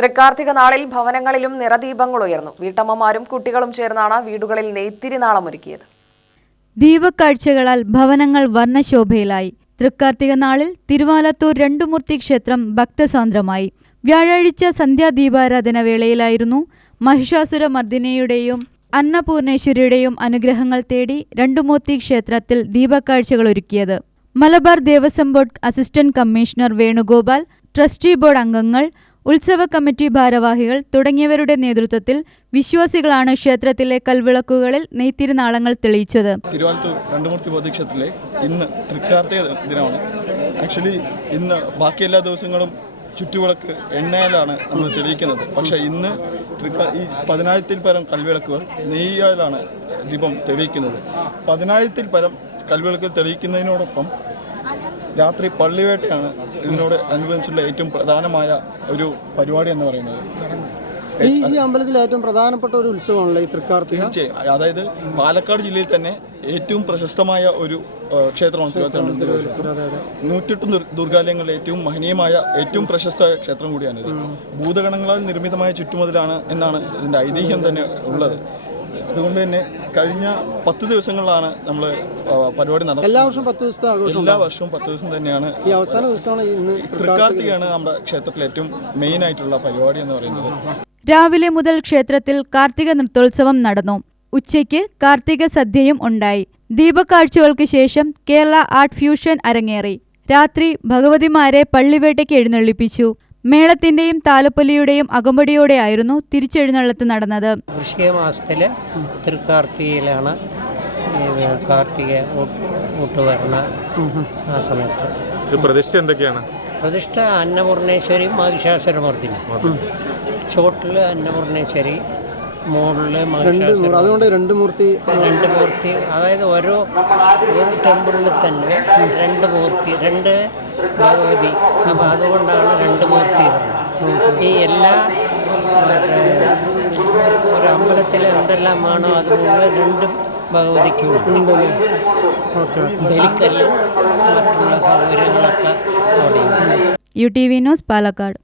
തൃക്കാർത്തിക നാളിൽ ഭവനങ്ങളിലും നിറദീപങ്ങൾ ഉയർന്നു. വീട്ടമ്മമാരും കുട്ടികളും ചേർന്നാണ് വീടുകളിൽ നെയ്ത്തിരി നാളമൊരുക്കിയത്. ദീപക്കാഴ്ചകളാൽ ഭവനങ്ങൾ വർണ്ണശോഭയിലായി. തൃക്കാർത്തിക നാളിൽ തിരുവാലത്തൂർ രണ്ടുമൂർത്തി ക്ഷേത്രം ഭക്തസാന്ദ്രമായി. വ്യാഴാഴ്ച സന്ധ്യാദീപാരാധന വേളയിലായിരുന്നു മഹിഷാസുരമർദിനിയുടെയും അന്നപൂർണേശ്വരിയുടെയും അനുഗ്രഹങ്ങൾ തേടി രണ്ടുമൂർത്തി ക്ഷേത്രത്തിൽ ദീപക്കാഴ്ചകൾ ഒരുക്കിയത്. Malabar Devaswom board assistant commissioner Venugopal, trustee board അംഗങ്ങൾ, ഉത്സവ കമ്മിറ്റി ഭാരവാഹികൾ തുടങ്ങിയവരുടെ നേതൃത്വത്തിൽ വിശ്വാസികളാണ് ക്ഷേത്രത്തിലെ കൽവിളക്കുകളിൽ നെയ്ത്തിരുനാളങ്ങൾ തെളിയിച്ചത്. തിരുവാലത്തൂർ രണ്ടുമൂർത്തി ബോധിക്ഷേത്രത്തിലെ ഇന്ന് തൃക്കാർത്തിക ദിനമാണ്. ആക്ച്വലി ഇന്ന് ബാക്കി എല്ലാ ദിവസങ്ങളും ചുറ്റുവിളക്ക് എണ്ണയിലാണ് നമ്മൾ തെളിയിക്കുന്നത്. പക്ഷേ ഇന്ന് ഈ 10,000-ൽ പരം കൽവിളക്കുകൾ നെയ്യാലാണ് ദീപം തെളിയിക്കുന്നത്. 10,000-ൽ പരം കൽവിളക്കുകൾ തെളിയിക്കുന്നതിനോടൊപ്പം രാത്രി പള്ളിവേട്ടയാണ് ഇതിനോട് അനുബന്ധിച്ചുള്ള ഏറ്റവും പ്രധാനമായ ഒരു പരിപാടി എന്ന് പറയുന്നത്. ഈ അമ്പലത്തിൽ ഏറ്റവും പ്രധാനപ്പെട്ട ഒരു ഉത്സവമാണല്ലോ ഈ തൃക്കാർത്തിക. തീർച്ചയായും, അതായത് പാലക്കാട് ജില്ലയിൽ തന്നെ ഏറ്റവും പ്രശസ്തമായ ഒരു ക്ഷേത്രമാണ് തിരുവാലത്തൂർ. 108 ദുർഗാലയങ്ങളിലെ ഏറ്റവും മഹനീയമായ ഏറ്റവും പ്രശസ്ത ക്ഷേത്രം കൂടിയാണിത്. ഭൂതഗണങ്ങളാൽ നിർമ്മിതമായ ചുറ്റുമതിലാണ് എന്നാണ് ഇതിൻ്റെ ഐതിഹ്യം തന്നെ ഉള്ളത്. അതുകൊണ്ട് തന്നെ കഴിഞ്ഞ 10 ദിവസങ്ങളിലാണ് നമ്മൾ പരിപാടി നടത്തുന്നത്. എല്ലാ വർഷവും 10 ദിവസത്തെ ആഘോഷം. എല്ലാ വർഷവും 10 ദിവസം തന്നെയാണ്. ഈ അവസാന ദിവസമാണ് ഇന്ന് തൃക്കാർത്തികയാണ് നമ്മുടെ ക്ഷേത്രത്തിലെ ഏറ്റവും മെയിൻ ആയിട്ടുള്ള പരിപാടി എന്ന് പറയുന്നത്. രാവിലെ മുതൽ ക്ഷേത്രത്തിൽ കാർത്തിക നൃത്തോത്സവം നടന്നു. ഉച്ചയ്ക്ക് കാർത്തിക സദ്യയും ഉണ്ടായി. ദീപക്കാഴ്ചകൾക്ക് ശേഷം കേരള ആർട്ട് ഫ്യൂഷൻ അരങ്ങേറി. രാത്രി ഭഗവതിമാരെ പള്ളിവേട്ടയ്ക്ക് എഴുന്നള്ളിപ്പിച്ചു. മേളത്തിന്റെയും താലപ്പൊലിയുടെയും അകമ്പടിയോടെയായിരുന്നു തിരിച്ചെഴുന്നള്ളത്ത് നടന്നത്. വൃശ്ചിക മാസത്തിലെ തൃക്കാർത്തികയിലാണ് കാർത്തിക ഊട്ടുവരണ. ആ സമയത്ത് പ്രതിഷ്ഠ എന്തൊക്കെയാണ്? പ്രതിഷ്ഠ അന്നപൂർണേശ്വരി, മഹിഷാസുരമർദിനി. ചോട്ടിൽ അന്നപൂർണേശ്വരി, മുകളിൽ മഹിഷാസുരമർദിനി. അതുകൊണ്ട് രണ്ട് മൂർത്തി. അതായത് ഒരു ടെമ്പിളിൽ തന്നെ രണ്ട് മൂർത്തി, രണ്ട് ഭഗവതി. അപ്പം അതുകൊണ്ടാണ് രണ്ട് മൂർത്തി. ഈ എല്ലാ ഒരു അമ്പലത്തിൽ എന്തെല്ലാമാണോ അത് മുഴുവൻ രണ്ട് ഭഗവതിക്കും ബലിക്കല്ലും മറ്റുള്ള സൗകര്യങ്ങളൊക്കെ അവിടെയുണ്ട്. UTV news, Palakkad.